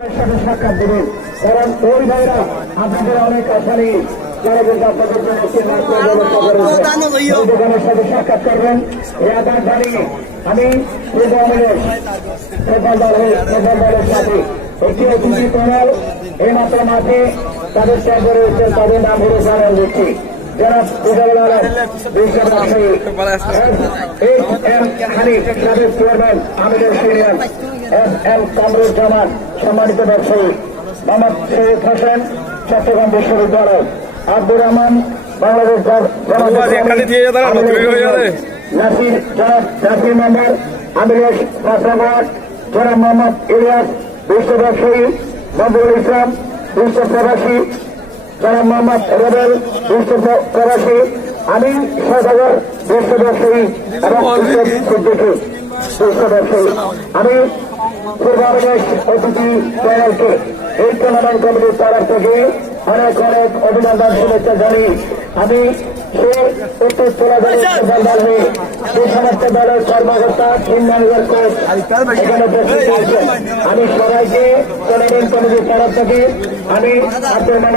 সাথে সাক্ষাৎ দেবেন, কারণ ওই ভাইরা আপনাদের অনেক আশা নেই, যারা কিন্তু আপনাদের জন্য একটি মাত্র ব্যবস্থা করেছে দোকানের সাথে সাক্ষাৎ করবেন। এই আদার জানিয়ে আমি পূর্ব আমলের ফুটবল দলের সাথে একটি অতিথি প্যানেল এই মাত্র মাঠে তাদের ত্যাগ রয়েছেন, তাদের নাম হলো জানান দিচ্ছি। যারা আমিরের সিনিয়র এম কামরুজ্জামান, সম্মানিত ব্যবসায়ী মোহাম্মদ শহীদ হোসেন, চট্টগ্রাম বিশ্ববিদ্যালয় আব্দুর রহমান, বাংলাদেশ নাসির জানাব মেম্বার আমিরের রাস্তাঘাট, জনাব মোহাম্মদ ইলিয়াস বিশ্ব ব্যবসায়ী, মঞ্জুরুল ইসলাম বিশ্ব প্রবাসী, জনাব মোহাম্মদ রেবেল বিশ্ব প্রবাসী, আমি সদাগর বিশ্ব ব্যবসায়ী এবং সিদ্দিকী বিশ্ব ব্যবসায়ী। আমি পূর্বাবদেশ অতিথি প্যানেলকে এই টুর্নামেন্ট কমিটির তরফ থেকে অনেক অনেক অভিনন্দন শুভেচ্ছা জানি। আমি সেই উত্তর তোলাদলের দল হয়ে যে সমস্ত দলের কর্মকর্তা, টিম ম্যানেজার, কোচ এখানে উপস্থিত হয়েছেন, আমি সবাইকে টুর্নামেন্ট কমিটির তরফ থেকে আমি আপনার